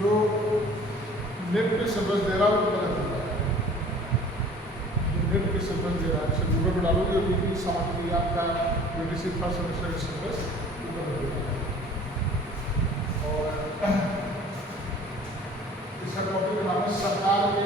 जो नेट पे सर्विस दे रहा है वो गलत होता है। जो नेट पे सर्विस दे रहा है, जैसे गूगल पर डालोगे तो समझ लीजिए आपका 23 फर्स्ट सेमेस्टर का सर्विस वो गलत होता है। और इसका टॉपिक नाम है सरकार के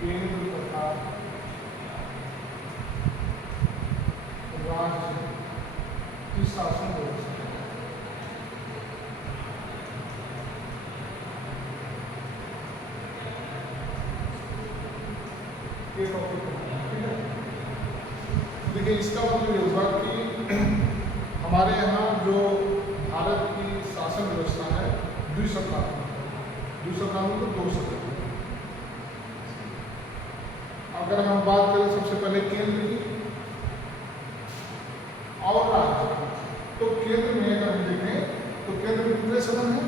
केंद्र तथा राज्य की शासन व्यवस्था। ये टॉपिक ठीक है। देखिए इसका मतलब ये होगा कि हमारे यहाँ जो भारत की शासन व्यवस्था है द्विसत्तात्मक तो 2 सत्ता। अगर हम बात करें सबसे पहले केंद्र की और राज्य, तो केंद्र में अगर हम देखें तो केंद्र में कितने सदन हैं?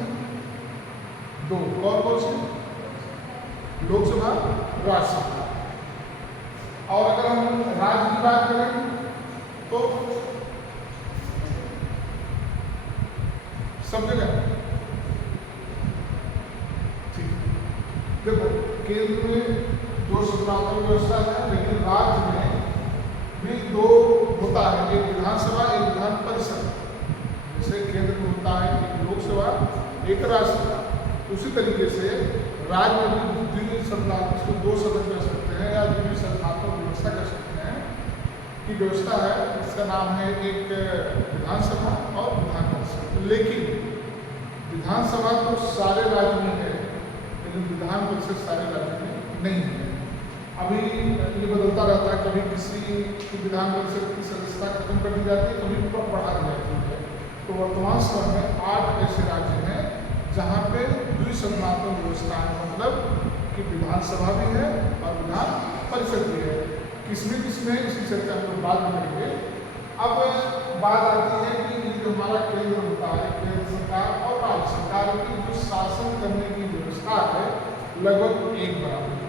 2। कौन से? लोकसभा, राज्यसभा। और अगर हम राज्य की बात करें तो सब जगह ठीक। देखो केंद्र में 2 सत्तात्मक व्यवस्था है, लेकिन राज्य में भी 2 होता है, एक विधानसभा एक विधान परिषद। जैसे केंद्र में होता है एक लोकसभा एक राज्यसभा, उसी तरीके से राज्य में भी 2 सदन कर सकते हैं या द्विसत्तात्मक व्यवस्था कर सकते हैं की व्यवस्था है। इसका नाम है एक विधानसभा और विधान परिषद। लेकिन विधानसभा तो सारे राज्य में है, लेकिन विधान परिषद सारे राज्य में नहीं है। अभी ये बदलता रहता है, कभी किसी की विधान परिषद की सदस्यता खत्म कर दी जाती है, कभी बढ़ा दी जाती है। तो वर्तमान समय में 8 ऐसे राज्य हैं जहाँ पे द्विसत्तात्मक व्यवस्था है, मतलब कि विधानसभा भी है और विधान परिषद भी है। किसमें इसकी चर्चा हम लोग बाद में करेंगे। अब बात आती है कि जो हमारा केंद्र होता है, केंद्र सरकार और राज्य सरकार की जो शासन करने की व्यवस्था है लगभग एक बराबर है।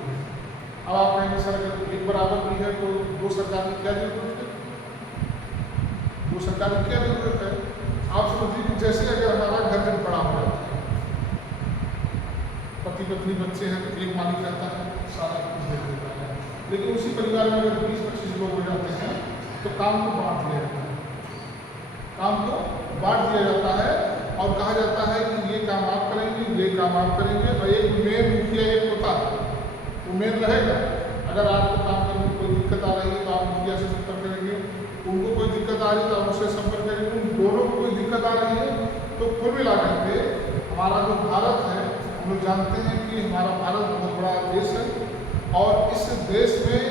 अब आप कहेंगे सर अगर एक बराबर भी है तो 2 सरकार की क्या जरूरत है? 2 सरकार की क्या जरूरत है? आप समझिए कि जैसे अगर हमारा घर जब बड़ा हो जाता है, पति पत्नी बच्चे हैं, तो एक मालिक रहता है, सारा कुछ देख लेता है। लेकिन उसी परिवार में अगर 20-25 लोग हो जाते हैं तो काम को बांट दिया जाता है, काम को बांट दिया जाता है और कहा जाता है कि ये काम आप करेंगे, ये काम आप करेंगे। और एक मेन मुखिया एक होता है, वो मेन रहेगा। अगर आपको काम करने में कोई दिक्कत आ रही है तो आप मुखिया से संपर्क करेंगे, उनको कोई दिक्कत आ रही है तो आप उससे संपर्क करेंगे। उन दोनों को कोई दिक्कत आ रही है तो कुल मिलाकर के हमारा जो भारत है, हम लोग जानते हैं कि हमारा भारत बहुत बड़ा देश है और इस देश में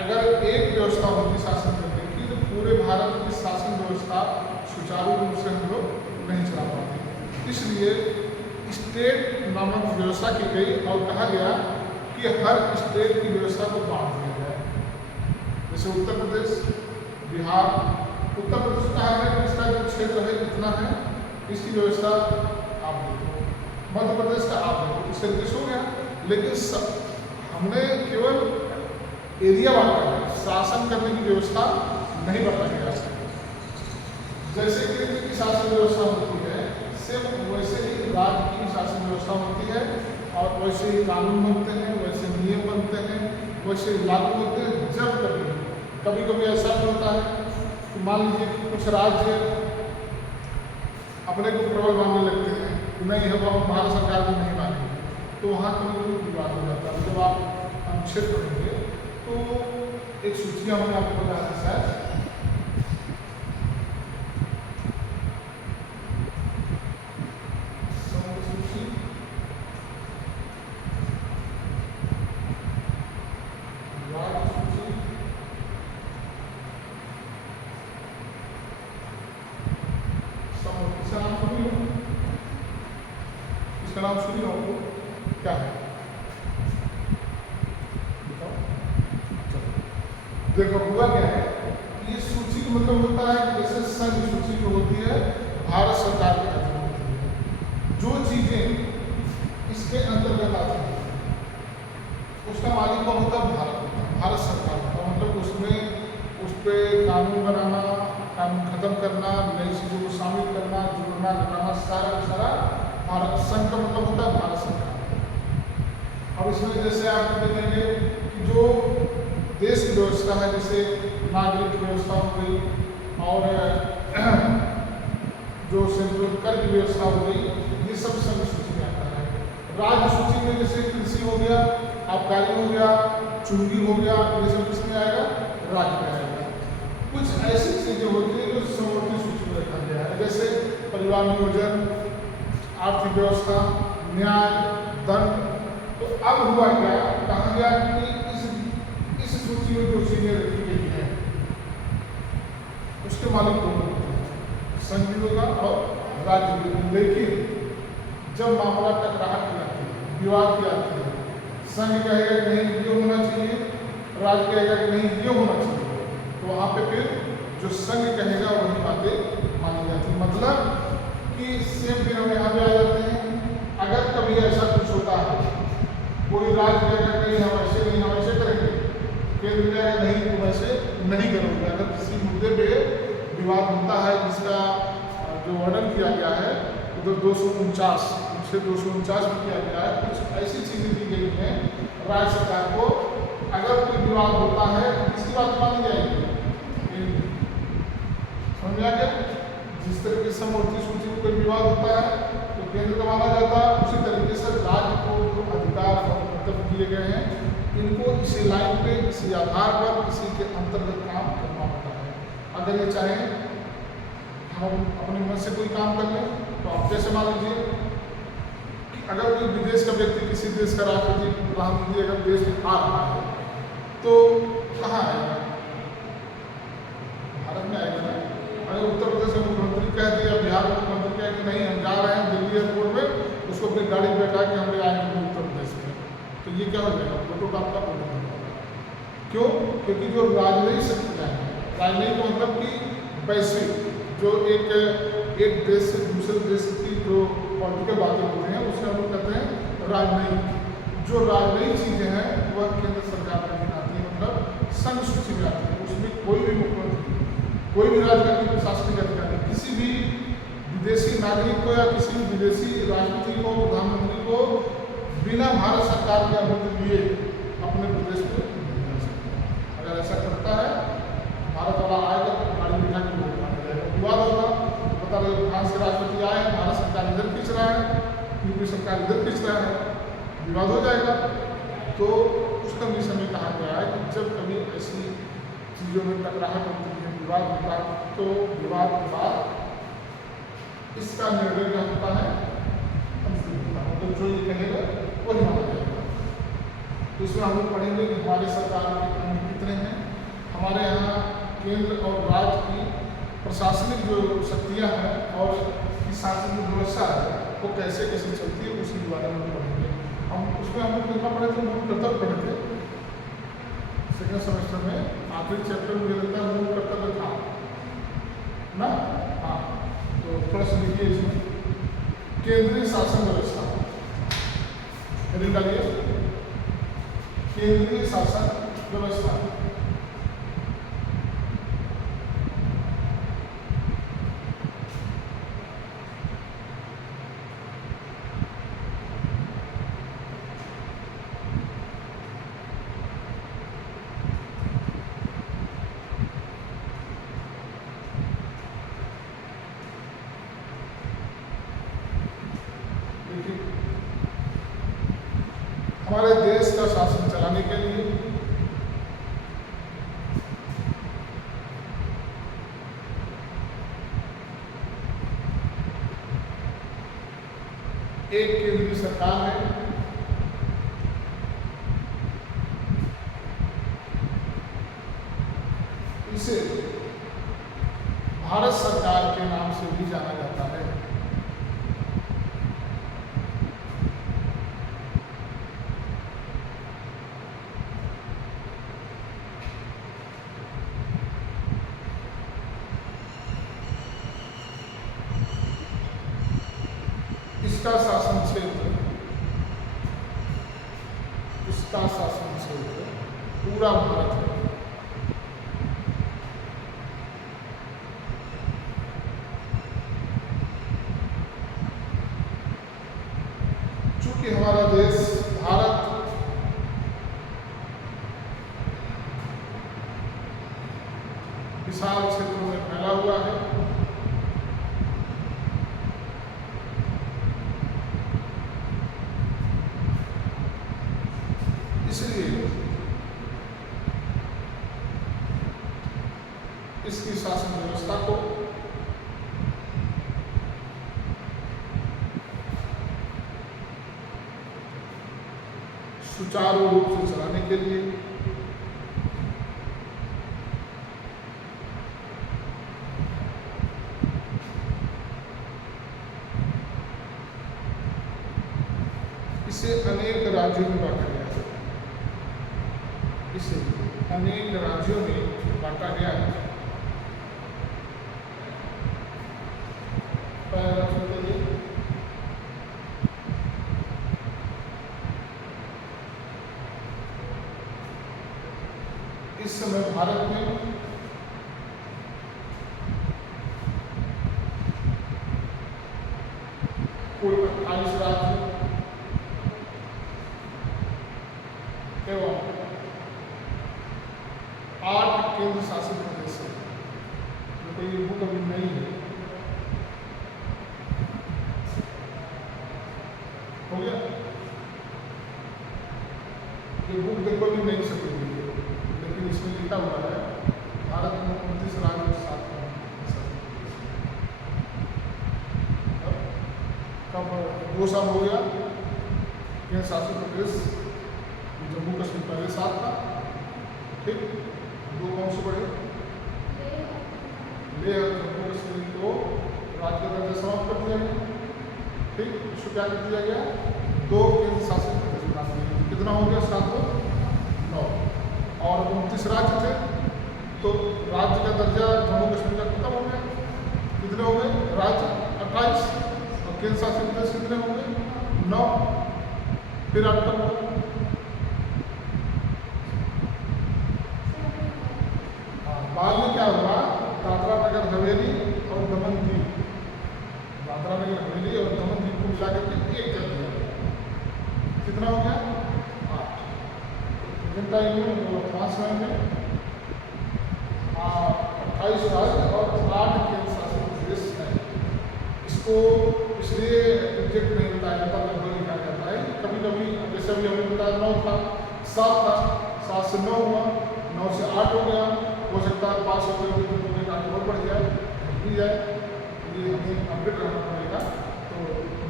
अगर एक व्यवस्था होती शासन करने की तो पूरे भारत की शासन व्यवस्था सुचारू रूप से हम लोग नहीं चला पाते। इसलिए स्टेट नामक व्यवस्था की गई और कहा गया कि हर स्टेट की व्यवस्था को बांट दिया जाए। जैसे उत्तर प्रदेश, बिहार, उत्तर प्रदेश कहा है कि इसका जो क्षेत्र है इतना है, इसकी व्यवस्था आप देखो, मध्य प्रदेश का आप देखो, इस तरीके से हो गया। लेकिन हमने केवल एरिया बांटा है, शासन करने की व्यवस्था नहीं बता गया। जैसे केंद्र की शासन व्यवस्था होती है सिर्फ वैसे ही राज्य की शासन व्यवस्था होती है और वैसे ही कानून बनते हैं, वैसे नियम बनते हैं, वैसे लागू होते हैं। जब कभी कभी ऐसा भी होता है कि मान लीजिए कि कुछ राज्य अपने को प्रबल मानने लगते हैं, नहीं है हम भारत सरकार को नहीं मानेंगे, तो वहाँ कभी विवाद हो जाता है। जब आप अनुच्छेद पढ़ेंगे तो एक सूचियाँ मैंने आपको बताया था शायद, इसका नाम सुनी हो क्या है? देखो हुआ क्या है, ये सूची का मतलब होता है कि जैसे संघ सूची जो होती है भारत सरकार के अधीन होती है। जो चीजें इसके अंतर्गत आते हैं। उसका मालिक कौन होता है? भारत सरकार होता है। मतलब उसमें उस पर कानून बनाना, कानून खत्म करना, नई चीज़ों को शामिल करना, जोड़ना घटाना, सारा का सारा भारत संघ का मतलब होता है भारत सरकार। अब इसमें जैसे आप देखेंगे कि जो देश की व्यवस्था है, जैसे नागरिक व्यवस्था हो गई और जो सेंट्रल कर की व्यवस्था हो गई, ये सब संघ सूची में आता है। राज्य सूची में जैसे कृषि हो गया, आबकारी हो गया, चुंगी हो गया, ये सब किसमें आएगा? राज्य में आएगा। कुछ ऐसी चीजें होती हैं जो समवर्ती सूची में रखा गया है, जैसे परिवार नियोजन, आर्थिक व्यवस्था, न्याय, दंड। तो अब हुआ क्या, कहा गया कि इस सूची में जो चीजें रखी गई है उसके मालिक दोनों होते हैं, संघ भी होगा और राज्य भी। लेकिन जब मामला टकराहट की आती है, विवाद की आती है, संघ कहेगा कि नहीं ये होना चाहिए, राज्य कहेगा कि नहीं ये होना चाहिए, तो वहाँ पे फिर जो संघ कहेगा वही बातें मानी जाती है। मतलब कि सेम फिर हम यहाँ पे आ जाते हैं। अगर कभी ऐसा कुछ होता है, कोई राज्य कहेगा नहीं हम ऐसे नहीं, हम ऐसे करेंगे, केंद्र कहेगा नहीं तुम ऐसे नहीं करोगे। अगर किसी मुद्दे पे विवाद होता है जिसका जो वर्णन किया गया है उधर 249 से 249 में किया गया है, कुछ ऐसी चीजें दी गई हैं राज्य सरकार को। अगर कोई विवाद होता है किसकी बात मानी जाएगी? समझ आ गया? जिस तरह की समवर्ती सूची में कोई विवाद होता है तो केंद्र का माना जाता है, उसी तरीके से राज्य को जो अधिकार और कर्तव्य दिए गए हैं इनको इसी लाइन पे, इसी आधार पर, इसी के अंतर्गत काम करना होता है। अगर ये चाहें हम अपने मन से कोई काम कर लें तो आप जैसे मान लीजिए कि अगर कोई विदेश का व्यक्ति किसी देश का राष्ट्रपति, प्रधानमंत्री अगर देश में आ रहा है तो कहाँ आएगा? भारत में आएगा ना। अगर उत्तर प्रदेश का मुख्यमंत्री कह दिया, बिहार का मुख्यमंत्री कह कि नहीं हम जा रहे हैं दिल्ली एयरपोर्ट में, उसको अपनी गाड़ी में बैठा के हम ले आएंगे उत्तर प्रदेश में, तो ये क्या हो जाएगा? फोटो का आपका फोटो होगा। क्यों? क्योंकि जो राजनयिक शक्तियाँ हैं, राजनयिक का मतलब कि वैश्विक जो एक देश से दूसरे देश की जो पॉलिटिकल बातें होते हैं उसे हम लोग कहते हैं राजनयिक। जो राजनयिक चीज़ें हैं वह केंद्र सरकार में भी आती है, मतलब संघ सूची में आती है। उसमें कोई भी मुख्यमंत्री, कोई भी राजनीतिक प्रशासनिक अधिकारी किसी भी विदेशी नागरिक को या किसी भी विदेशी राष्ट्रपति को, प्रधानमंत्री को बिना भारत सरकार की अनुमति लिए अपने प्रदेश में नहीं जा सकता। अगर ऐसा करता है भारत वाला आएगा तो गाड़ी बिठा के वोट मांगा जाएगा, विवाद होगा। बता रहे फ्रांस के राष्ट्रपति आए, भारत सरकार इधर खींच रहा है, यूपी सरकार इधर खींच रहा है, विवाद हो जाएगा। तो उस कंडीशन में कहा गया है कि जब कभी ऐसी चीज़ों में टकराहट होती है, विवाद होता है, तो विवाद के बाद इसका निर्णय क्या होता है? अंतिम होता है। मतलब जो ये कहेगा वही माना जाएगा। तो इसमें हम लोग पढ़ेंगे कि हमारी सरकार के कानून कितने हैं, हमारे यहाँ केंद्र और राज्य की प्रशासनिक जो शक्तियाँ हैं और शासनिक व्यवस्था है वो कैसे कैसे चलती है, उसके बारे में पढ़ेंगे हम। उसमें हम लोग कितना पढ़े थे? मूल कर्तव्य पढ़े थे सेकेंड सेमेस्टर में। आखिरी चैप्टर में मुझे लगता है मूल कर्तव्य था ना। हाँ, तो थोड़ा सा लिखिए इसमें केंद्रीय शासन व्यवस्था, निकालिए केंद्रीय शासन व्यवस्था। हमारे देश का शासन चलाने के लिए एक केंद्रीय सरकार है, इसे भारत सरकार के नाम से भी जाना जाता है। इसका शासन क्षेत्र इसका शासन क्षेत्र पूरा भारत है। चूंकि हमारा देश भारत विशाल क्षेत्रों में फैला हुआ है, इसलिए इसकी शासन व्यवस्था को सुचारू रूप से चलाने के लिए इसे अनेक राज्यों में बांटा गया है। इसे अनेक राज्यों में बांटा गया है। इस समय भारत में कुल 28 राज्य एवं 8 केंद्र शासित प्रदेश है। तो ये बुक अभी नहीं है, हो गया। ये बुक देखो भी नहीं सकेगी, लेकिन इसमें लिखा हुआ है भारत में 29 राज्य और 7 कब 2 साल हो गया केंद्र शासित प्रदेश जम्मू कश्मीर पहले 7 था, ठीक। 2 कौन से पड़े? लेह और जम्मू कश्मीर को राज्य का दर्जा समाप्त कर दिया गया, ठीक। इसको क्या कर दिया गया? 2 केंद्र शासित प्रदेश बना दिए। कितना हो गया? 7 को 9 और 29 राज्य थे, तो राज्य का दर्जा जम्मू कश्मीर का खत्म हो गया। कितने हो गए राज्य? 28 और केंद्र शासित प्रदेश कितने हो गए? 9। फिर आपका बाद में क्या हुआ? दादरा नगर हवेली और दमन दीव, दादरा नगर हवेली और दमन दीव को मिला करके 1 कर दिया। कितना हो गया? 8। जनता यूनियन 5 में 28 राज्य और 8 केंद्र शासित प्रदेश है। इसको इसलिए एग्जैक्ट नहीं बताया जाता, लगभग लिखा जाता है। कभी कभी जैसे अभी हमने बताया 9 था, 7 था, 7 से 9 हुआ, 9 से 8 हो गया। हो सकता है 5 होते हुए तो आगे और बढ़ जाए, बढ़ जाए, ये हमें अपडेट रहना पड़ेगा। तो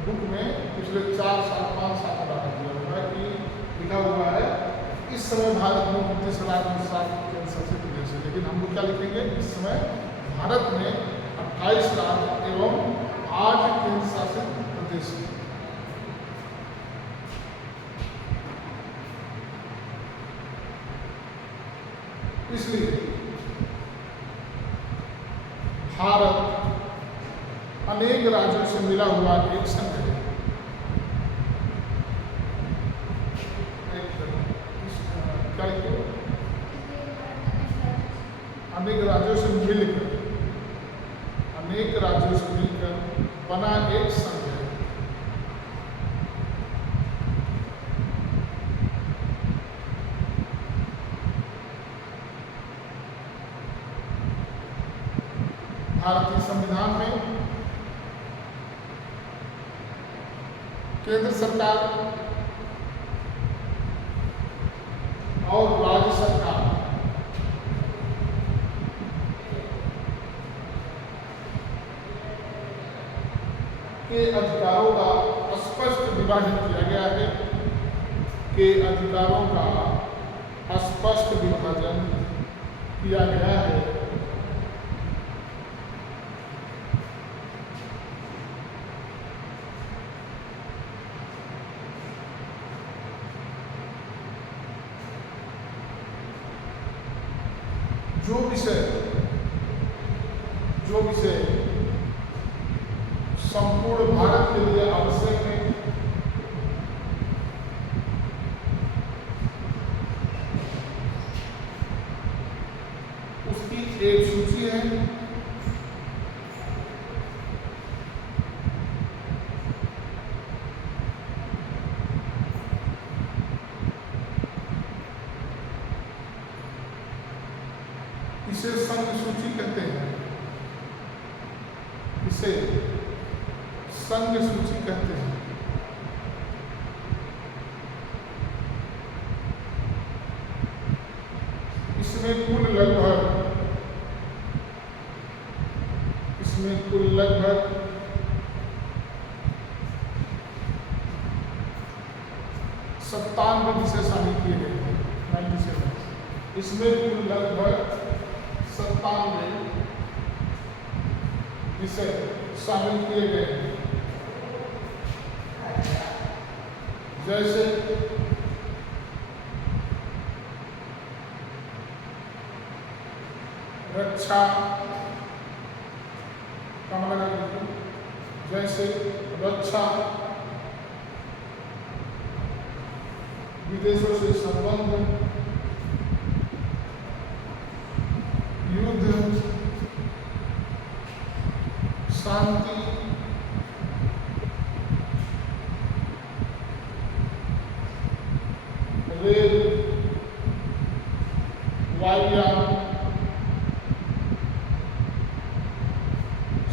बुक में पिछले 4 साल 5 साल का डाटा दिया हुआ है कि लिखा हुआ है इस समय भारत में 29 राज्य और 7 केंद्र शासित प्रदेश है। लेकिन हम लोग क्या लिखेंगे? इस समय भारत में 28 राज्य एवं 8 केंद्र शासित प्रदेश है। इसलिए भारत अनेक राज्यों से मिला हुआ एक संघ है। अनेक राज्यों से मिलकर बना एक संघ है। भारतीय संविधान में केंद्र सरकार और राज्य सरकार के अधिकारों का स्पष्ट विभाजन किया गया है, के अधिकारों का स्पष्ट विभाजन किया गया है। जो विषय संपूर्ण भारत के लिए आवश्यक है इसे संघ सूची कहते हैं, इसे संघ सूची कहते हैं। इसमें कुल लगभग 97 विषय शामिल किए गए हैं। 97 इसमें कुल लगभग 97 विषय शामिल किए गए हैं। जैसे रक्षा, जैसे रक्षा, विदेशों से संबंध, युद्ध, शांति, रेल, वायुयान,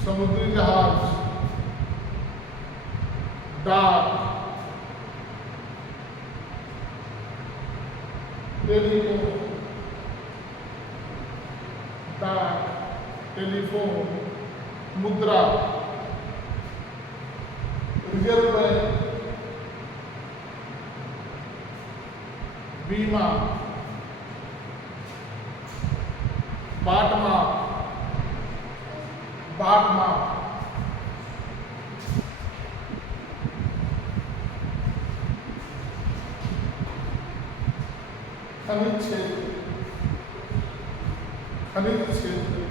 समुद्री जहाज, डाक, टेलीफोन, मुद्रा, रिजर्व बैंक, बीमा, बाट माप, खनिज क्षेत्र,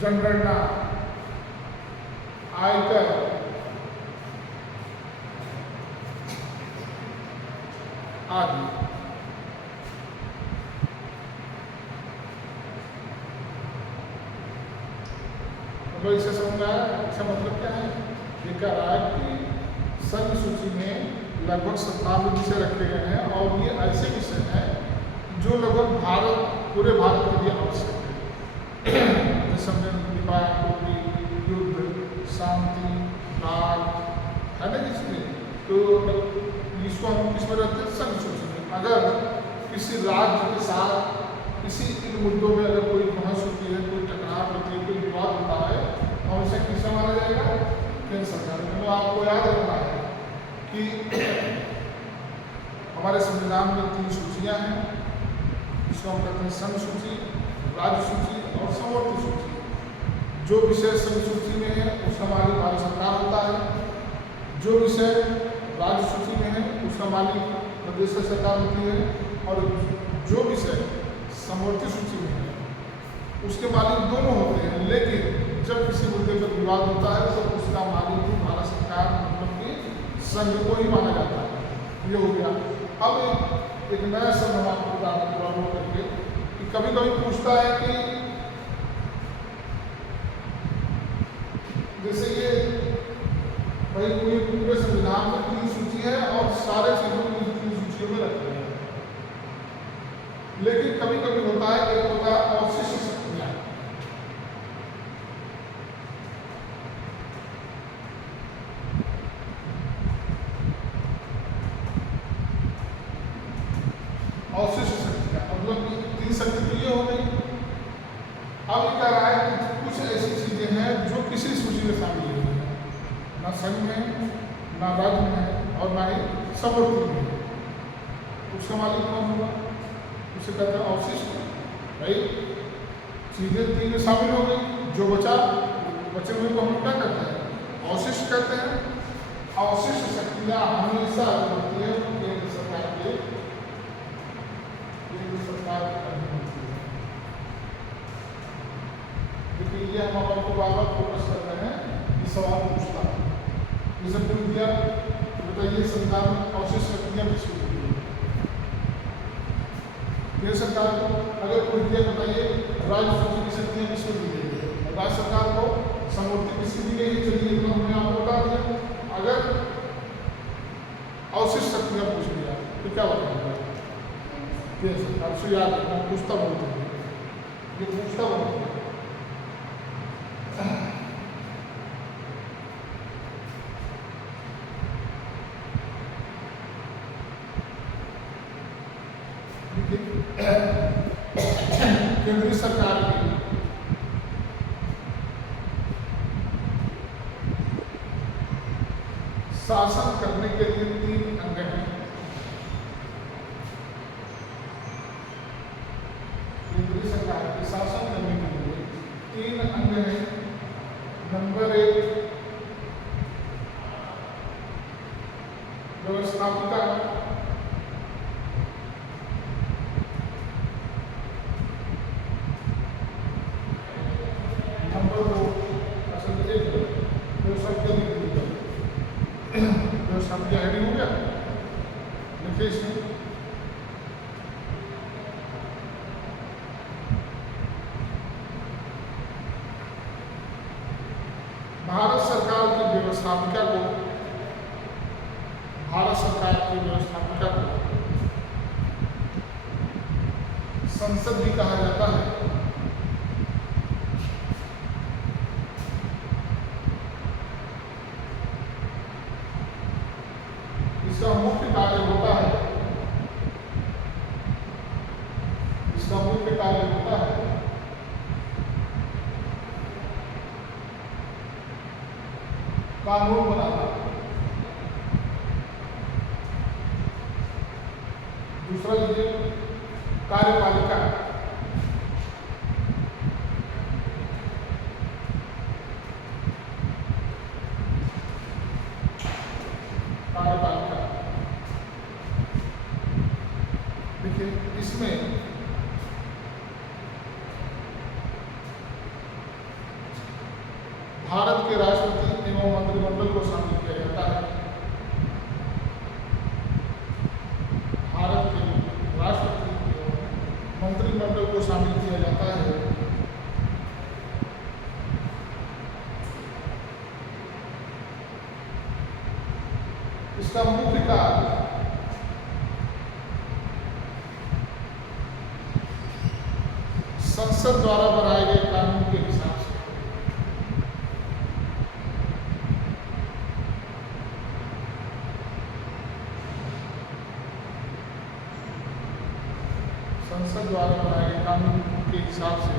जनगणना, आयकर, आदि। तो इसे समझ आया, इसका मतलब क्या है? ये कह रहा है कि संघ सूची में लगभग 97 विषय रखे गए हैं और ये ऐसे विषय हैं जो लगभग पूरे भारत के लिए आवश्यक है। जैसे हमने निभाया युद्ध, शांति, डाक, है ना इसमें, तो इसको हम किसमें रहते हैं? संघ सूची में। अगर किसी राज्य के साथ किसी इन मुद्दों में अगर कोई बहस होती है, कोई टकराव होती है, कोई विवाद होता है, और इसे किसमें माना जाएगा? केंद्र सरकार में। तो आपको याद रखना है कि हमारे संविधान में 3 सूचियाँ हैं, इसको हम कहते हैं संघ सूची, राज्य सूची और समवर्ती सूची। जो विषय संघ सूची में है उसका मालिक भारत सरकार होता है, जो विषय राज्य सूची में है उसका मालिक प्रदेश सरकार होती है, और जो विषय समवर्ती सूची में है उसके मालिक दोनों होते हैं। लेकिन जब किसी मुद्दे पर विवाद होता है तो उसका मालिक भी भारत सरकार, मतलब कि संघ को ही माना जाता है। ये हो गया। अब एक नया शब्द हम आपको बताने करके कि कभी कभी पूछता है कि जैसे ये भाई कोई पूरे संविधान में 3 सूची है और सारे चीजों को 3 सूचियों में रखते हैं, लेकिन कभी कभी होता है एक होता है अवशिष्ट शक्तियां। अवशिष्ट शक्तियां मतलब 3 शक्ति तो ये हो गई। अब ये कह रहा है कि कुछ ऐसी चीजें हैं जो किसी सूची में शामिल नहीं है, ना संघ में, ना राज्य में और ना ही समवर्ती में। उसका मालिक कौन होगा? उसे कहते हैं अवशिष्ट। भाई चीजें 3 में शामिल हो गई, जो बचे हुए को हम क्या कहते हैं? अवशिष्ट कहते हैं। अवशिष्ट शक्तियां हमेशा जो होती है केंद्र सरकार के अधीन होती है। देखिए ये हम आपको बार-बार फोकस कर रहे हैं, ये सवाल पूछता है। जैसे पूछ दिया बताइए संविधान में अवशिष्ट शक्तियां किसको दी गई? केंद्र सरकार को। अगर पूछ दिया बताइए राज्य सूची की शक्तियां किसको दी गई है? राज्य सरकार को। समवर्ती किसकी दी गई? चलिए तो हमने आपको बता दिया। अगर अवशिष्ट शक्तियां पूछ लिया तो क्या बताएगा? केंद्र सरकार से याद रखना, पूछता बहुत है। ये पूछता बनती है। केंद्रीय सरकार की शासन करने के लिए 3 अंग हैं। केंद्रीय सरकार के शासन करने के लिए 3 अंग हैं। नंबर 1 व्यवस्थापिका, नंबर 2 व्यवस्थापिका हेडिंग हो गया, लिखिए इसमें भारत सरकार की व्यवस्थापिका को संसद भी कहा जाता है। इसका मुख्य कार्य होता है कानून बनाना। दूसरा लीजिए कार्यपालिका, देखिए इसमें भारत के राष्ट्रपति एवं मंत्रिमंडल को शामिल किया जाता है। भारत के राष्ट्रपति एवं मंत्रिमंडल को शामिल किया जाता है। इसका मुख्य कार्य संसद द्वारा बनाए गए कानून के हिसाब से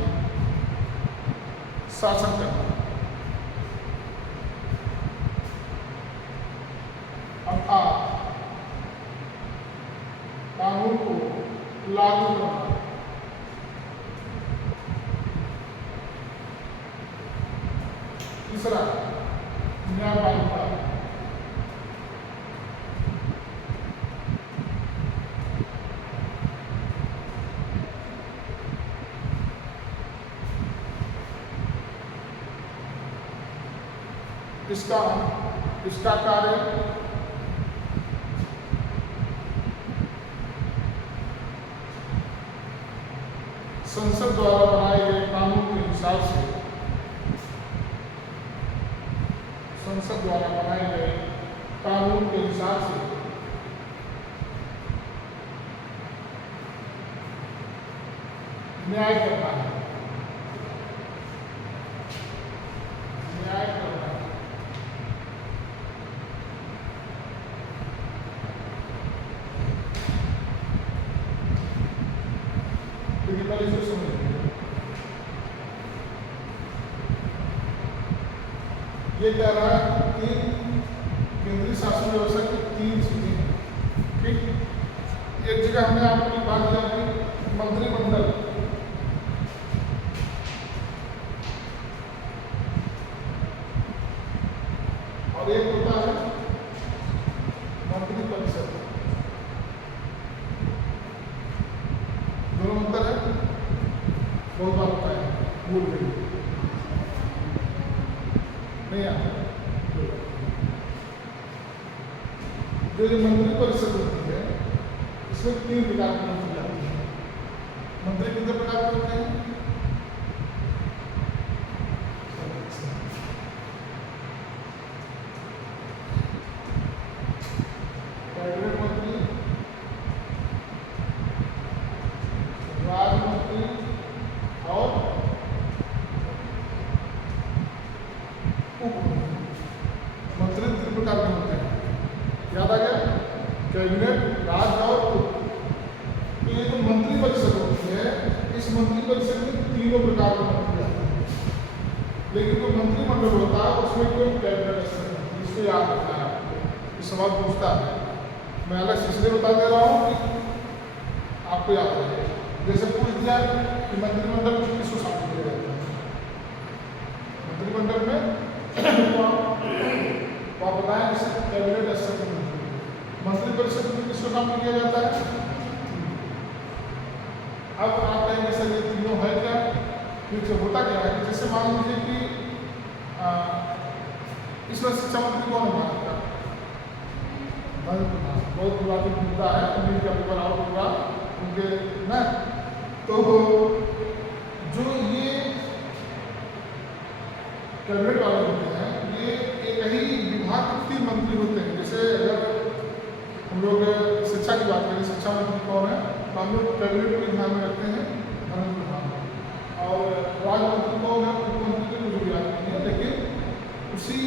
शासन करना। अर्थात कानून को लागू करना। तीसरा न्यायपालिका, इसका कार्य संसद द्वारा बनाए गए कानून के हिसाब से न्याय करना है। ये कह रहा है तीन केंद्रीय शासन व्यवस्था की 3 चीजें हैं। ठीक, एक जगह हमने आपको बात किया कि मंत्रिमंडल, और एक होता है मंत्रिपरिषद। दोनों अंतर है, बहुत बार होता है, भूल गई नहीं आता। जो मंत्रिपरिषद होती है इसमें 3 प्रकार की मंत्री आती है। मंत्री कितने प्रकार के होते हैं? कैबिनेट मंत्री, राज्य मंत्री और कैबिनेट, राज्य और उप। तो ये जो मंत्री परिषद होती है, इस मंत्री परिषद में तीनों प्रकार के मंत्री आते हैं, लेकिन जो मंत्रिमंडल होता है उसमें कोई कैबिनेट स्तर नहीं, इसको याद रखना है आपको। ये सवाल पूछता है, मैं अलग से इसलिए बता दे रहा हूँ कि आपको याद रहे। जैसे पूछ दिया कि मंत्रिमंडल में किसको शामिल किया जाता है, मंत्रिमंडल में तो आप बताएं किसी कैबिनेट स्तर के मंत्री परिषद में किसको शामिल किया जाता है। अब आप कहेंगे सर ये तीनों है क्या, क्योंकि होता क्या है, जैसे मान लीजिए कि इस बार शिक्षा मंत्री कौन है भारत का, बहुत विवादित मुद्दा है, नीट का पेपर आउट हुआ उनके न, तो जो ये कैबिनेट वाले होते हैं ये एक ही विभाग के 3 मंत्री होते हैं। जैसे अगर हम लोग शिक्षा की बात करें, शिक्षा मंत्री कौन है, तो हम लोग कैबिनेट को ध्यान में रखते हैं धर्मेंद्र प्रधान, और राज्य मंत्री कौन है, उप मंत्री को मुझे याद नहीं है, लेकिन उसी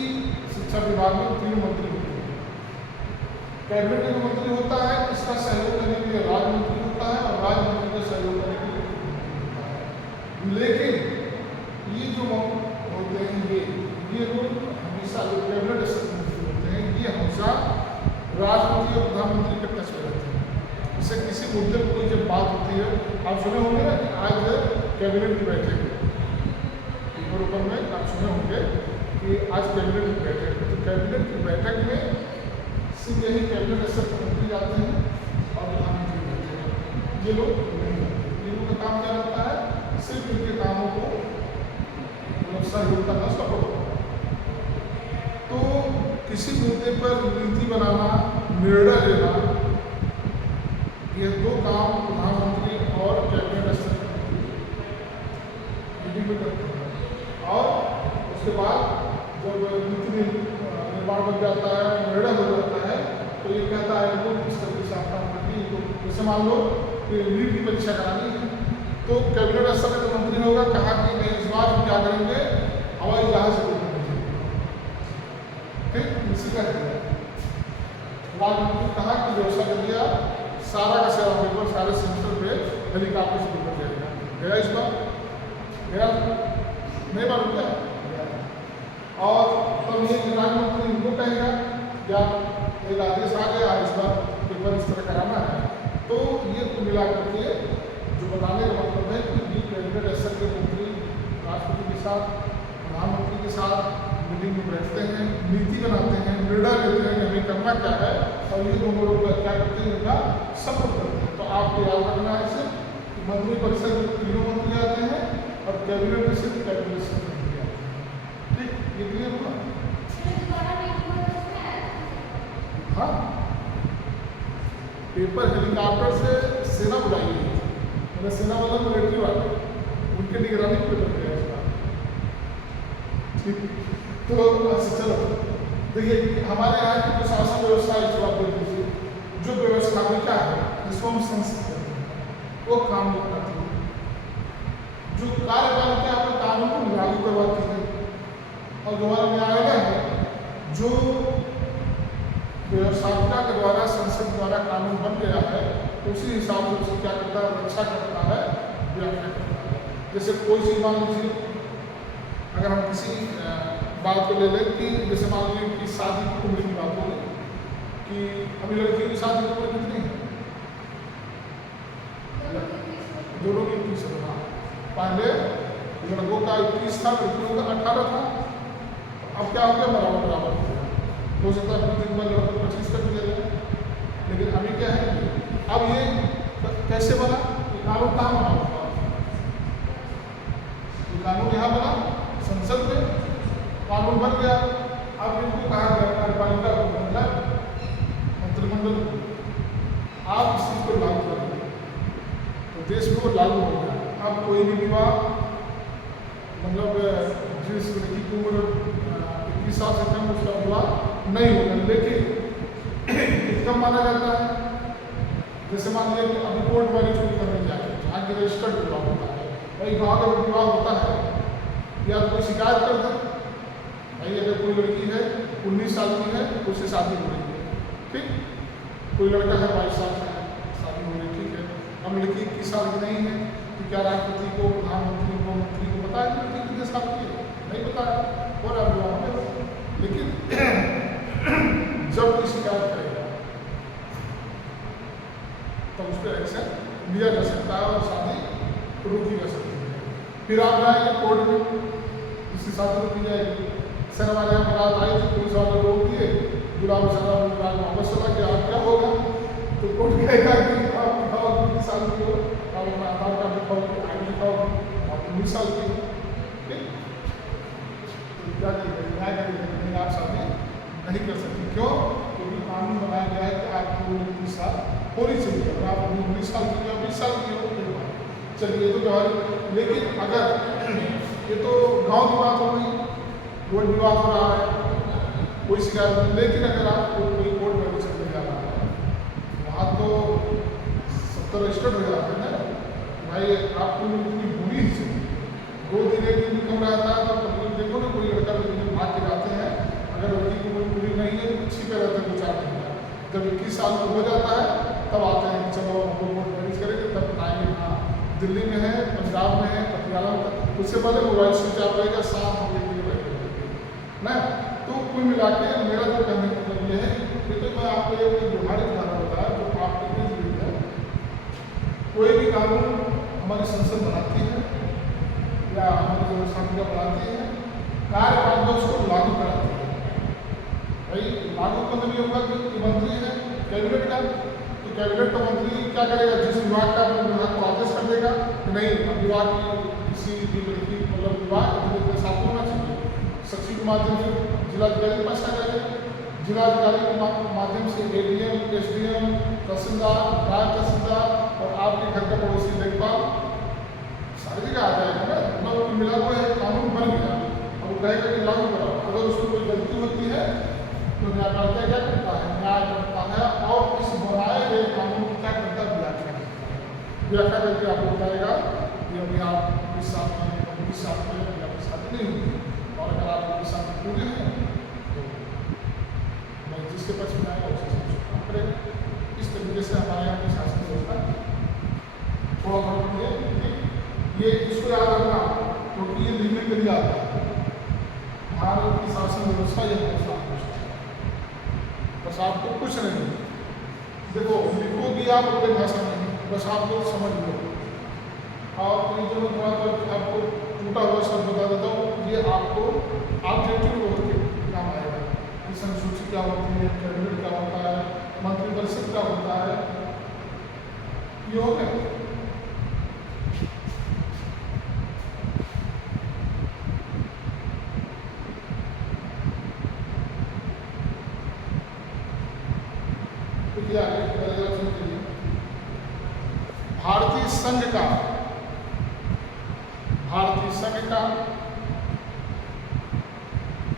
शिक्षा विभाग में 3 मंत्री होते हैं। कैबिनेट में जो मंत्री होता है इसका सहयोग करने के लिए राज्य मंत्री होता है, और राज्य मंत्री का सहयोग करने के लिए होता है। लेकिन ये जो होते हैं ये लोग हमेशा जो कैबिनेट मंत्री होते हैं ये हमेशा राष्ट्रपति और प्रधानमंत्री के टच में रहते हैं। इससे किसी मुद्दे पर कोई जब बात होती है, आप सुने होंगे ना कि आज कैबिनेट की बैठक है, ऊपर में आप सुने होंगे कि आज कैबिनेट की बैठक है, तो कैबिनेट की बैठक में सिर्फ यही कैबिनेट स्तर के मंत्री जाते हैं और प्रधानमंत्री बैठते हैं, ये लोग नहीं जाते। ये लोग का काम क्या रहता है, सिर्फ इनके कामों को सहयोग करना, सपोर्ट करना। तो किसी मुद्दे पर नीति बनाना, निर्णय लेना, ये 2 काम प्रधानमंत्री और कैबिनेट स्तर के मंत्री मीटिंग में करते हैं। और उसके बाद जब नीति निर्माण बन जाता है, निर्णय हो जाता है, तो ये कहता है वो किस तरीके से आप काम करती है। तो जैसे मान लो कि नीट की परीक्षा करानी है, तो कैबिनेट स्तर का जो मंत्री होगा कहा कि नहीं इस बार हम क्या करेंगे, हवाई जहाज से ठीक इसी का राज्य कहा कि व्यवस्था कर दिया, सारा का सारा पेपर सारे सेंटर पे हेलीकॉप्टर से पेपर जाएगा। गया इस बार, गया नहीं मालूम क्या, और तब ये राज्य मंत्री इनको कहेगा क्या एक आदेश आ गया इस बार पेपर इस तरह कराना है। तो ये मिला करके जो बताने का मतलब है कि कैबिनेट स्तर के मंत्री राष्ट्रपति के साथ, प्रधानमंत्री के साथ मीटिंग में बैठते हैं, नीति बनाते हैं, निर्णय लेते हैं कि हमें करना क्या है, और ये दोनों लोग क्या करते हैं, इनका सपोर्ट करते हैं। तो आपको याद रखना है इसे कि मंत्री परिषद में 3 मंत्री आते हैं और कैबिनेट में सिर्फ कैबिनेट से मंत्री आते हैं। ठीक, ये क्लियर हुआ? हाँ, पेपर हेलीकॉप्टर से सेना बुलाई गई, मतलब सेना वाला मिलिट्री वाले, उनके निगरानी पेपर गया इसका। ठीक, तो चलो देखिए हमारे यहाँ की जो शासन व्यवस्था है, जवाब दे दीजिए, जो व्यवस्था में क्या है जिसको हम संसद करते हैं वो काम करती है, जो कार्यपालिका अपने कानून को लागू करवाती है, और जो हमारा न्यायालय है जो व्यवस्थापिका के द्वारा संसद द्वारा कानून बन गया है, उसी हिसाब से उसको क्या करता है, रक्षा करता है, व्याख्या करता है। जैसे कोई चीज मान लीजिए, अगर हम किसी बात को ले लें कि जैसे मान लीजिए कि शादी की उम्र की बात होगी कि अभी लड़कियों की शादी की उम्र कितनी है, दोनों की 21 है। पहले लड़कों का 21 था, लड़कियों का 18 था, अब क्या हो गया, बराबर बराबर हो गया। हो सकता है कुछ दिन बाद लड़कों को 25 कर दिया जाए, लेकिन अभी क्या है, अब ये कैसे बना, कानून कहाँ बना होगा, कानून यहाँ बना संसद में, कानून बन गया। अब इनको कहा गया कार्यपालिका को, मतलब मंत्रिमंडल को, आप इस चीज को लागू कर दें, तो देश में वो लागू हो गया। अब कोई भी विवाह, मतलब जिस लड़की की उम्र 21 साल से कम, उसका विवाह नहीं होगा, लेकिन कब माना जाता है, जैसे मान लीजिए कि अभी कोर्ट मैरिज को करने जाए, जहाँ की रजिस्टर्ड विवाह होता है, भाई वहाँ का विवाह होता है, या कोई शिकायत कर दे भाई अगर कोई लड़की है 19 साल की है, उससे शादी हो रही है, ठीक, कोई लड़का है 22 साल का है, शादी हो गई, ठीक है। अब लड़की 21 साल की नहीं है, तो क्या राष्ट्रपति को, प्रधानमंत्री को, मंत्री को बताया कि लड़की कितने साल की है? नहीं बताया, और अब विवाह में। लेकिन जब कोई शिकायत करेगा तब उस पर एक्शन लिया जा सकता है और शादी रोकी जा सकती है। फिर आप जाएंगे कोर्ट में, उसकी शादी रोकी जाएगी। सर हमारे यहाँ बारात आई थी, पुलिस वाले रोक दिए, गुलाब शराब वापस चला गया, आप क्या होगा? तो कोर्ट कहेगा कि आप दिखाओ कितनी साल की हो, आप अपना आधार कार्ड दिखाओ, आई दिखाओ, आप 19 साल की हो, ठीक? तो क्या करेंगे? न्याय करेंगे, नहीं आप शादी नहीं कर सकते। क्यों? क्योंकि कानून बनाया गया है कि आपको 19 साल होनी चाहिए। अगर आप 19 साल की हो, 20 साल की हो, चलिए ये तो व्यवहारिक। लेकिन अगर ये तो गाँव की बात हो गई, कोई विवाद हो रहा है, कोई शिकायत नहीं, लेकिन अगर आपको कोई कोर्ट में चलने जा रहा है, वहाँ तो 70 रजिस्टर्ड हो जाते हैं ना भाई, आपको इतनी बुरी ही चाहिए। 2 दिन 1 दिन कम रहता है, तो कभी देखो ना कोई लड़का लड़की भाग के जाते हैं, अगर लड़की को कोई पूरी नहीं है तो छिपे रहते हैं 2-4 दिन का। जब 21 साल में हो जाता है तब आते हैं कि चलो हमको कोर्ट मैरिज करेंगे, तब बताएंगे हाँ दिल्ली में है, पंजाब में है, पटियाला में। उससे पहले मोबाइल स्विच ऑफ रहेगा, शाम होने के लिए ना। तो कुल मिला के मेरा जो कहने का मतलब ये है कि तो मैं आपको एक व्यवहारिक उदाहरण बताया जो आपके लिए जरूरी है। कोई भी कानून हमारी संसद बनाती है या हमारी जनसंख्या बनाती है, कार्यपालिका उसको लागू कराती है। भाई लागू मतलब ये होगा कि मंत्री है कैबिनेट का, तो कैबिनेट का मंत्री क्या करेगा? जिस विभाग का अपने विभाग को आदेश कर देगा कि नहीं विभाग की किसी भी लड़की मतलब विवाह के साथ होना चाहिए, सचिव के माध्यम से जिलाधिकारी के पास आ जाएगा, जिलाधिकारी के माध्यम से ADM, SDM, तहसीलदार, नायब तहसीलदार और आपके घर का पड़ोसी लेखपाल सारी जगह आ जाएगा ना। मतलब मिला हुआ है, कानून बन गया। अब वो कहेगा कि लागू कराओ। अगर उसमें कोई गलती होती है तो न्यायपालिका क्या करता है? न्याय करता है और इस बनाए गए कानून की क्या करता है? व्याख्या करके आपको बताएगा कि अभी आप इस साल में 20 साल में आपकी शादी नहीं हुई, और अगर आप 20 साल में पूरे हैं तो मैं जिसके पक्ष में आएगा उसे काम करेगा। इस तरीके से हमारे यहाँ की शासन व्यवस्था थोड़ा बहुत ये इसको याद रखना, क्योंकि ये लिखने के लिए आता है। भारत की शासन व्यवस्था ये है, बस आपको कुछ नहीं देखो लिखोगी आप अपने भाषा में, बस आप लोग समझ लो। और जो मैं आपको टूटा हुआ शब्द बता देता हूँ, ये आपको ऑब्जेक्टिव होकर के काम आएगा कि संसूची क्या होती है, कैबिनेट क्या होता है, मंत्रिपरिषद क्या होता है, ये हो गया। भारतीय संघ का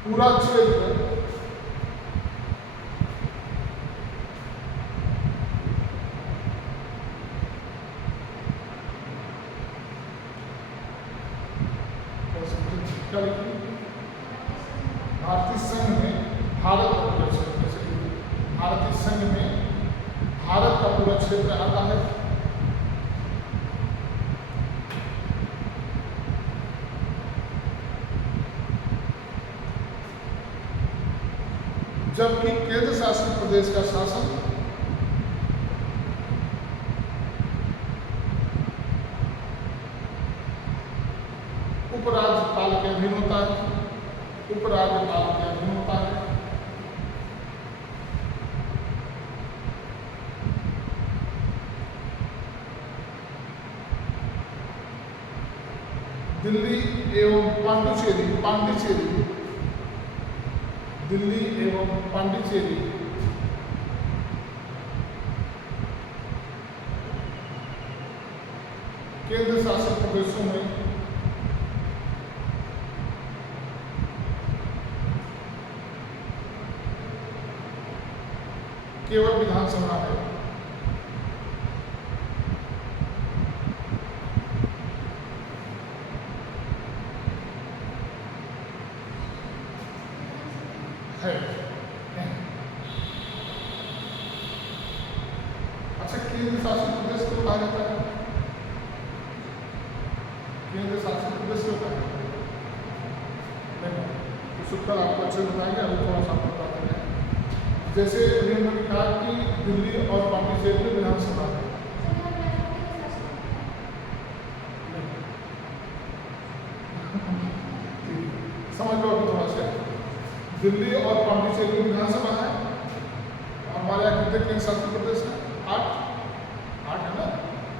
पूरा क्षेत्र भारतीय संघ में भारत का पूरा क्षेत्र, भारतीय संघ में भारत का पूरा क्षेत्र आता है। जबकि केंद्र शासित प्रदेश का शासन उपराज्यपाल के अधीन होता है, उपराज्यपाल के अधीन होता है। दिल्ली एवं पांडिचेरी दिल्ली एवं पांडिचेरी केंद्र शासित प्रदेशों में केवल विधानसभा है। केंद्र शासित प्रदेश को कहा जाता है? केंद्र शासित प्रदेश को कहा जाता है? नहीं, तो शुक्र आपको अच्छे से बताएंगे, अभी थोड़ा सा आपको बताते हैं। जैसे उन्होंने कहा कि दिल्ली और पांडिचेरी में विधानसभा है, समझ लो अभी थोड़ा सा। दिल्ली और पांडिचेरी में विधानसभा है, हमारे यहाँ कितने केंद्र शासित प्रदेश है? 8 है ना।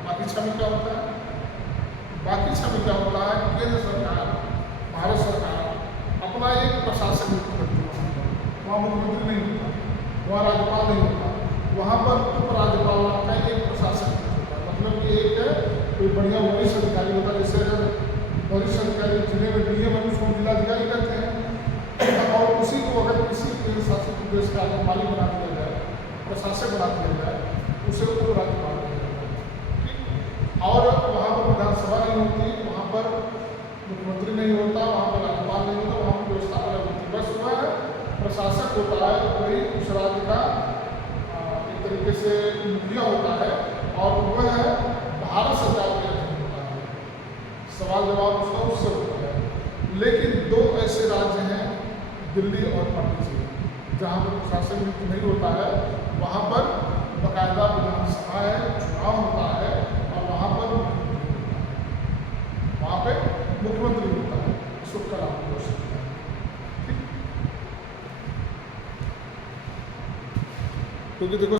बाकी 6 में क्या होता है? बाकी 6 में क्या होता है? केंद्र सरकार, भारत सरकार अपना एक प्रशासक नियुक्त करती है। वहाँ मुख्यमंत्री नहीं होता, वहाँ राज्यपाल नहीं होता, वहाँ पर उपराज्यपाल का एक प्रशासक नियुक्त होता है। मतलब कि एक कोई बढ़िया वरिष्ठ अधिकारी होता है, जैसे अगर वरिष्ठ अधिकारी जिले में डीएम है उसको जिलाधिकारी कहते हैं, और उसी को अगर किसी केंद्र शासित प्रदेश का मालिक बना दिया जाए, प्रशासक बना दिया जाए, उसे उपराज्यपाल कहा जाता है। ठीक। और वहाँ पर विधानसभा नहीं होती, वहाँ पर मुख्यमंत्री नहीं होता, वहाँ पर राज्यपाल नहीं होता, वहाँ की व्यवस्था अलग होती है। बस वह प्रशासक होता है, वही उस राज्य का एक तरीके से मुखिया होता है, और वह भारत सरकार के अधीन होता है। सवाल जवाब उसका उससे होता है। लेकिन 2 ऐसे राज्य हैं, दिल्ली और पांडिचेरी, जहाँ पर प्रशासन नियुक्त नहीं होता है, वहाँ पर बाकायदा विधानसभा है, चुनाव होता है, और वहाँ पर वहाँ पे मुख्यमंत्री होता है। इसको कल आपको हो सकता है। ठीक, क्योंकि देखो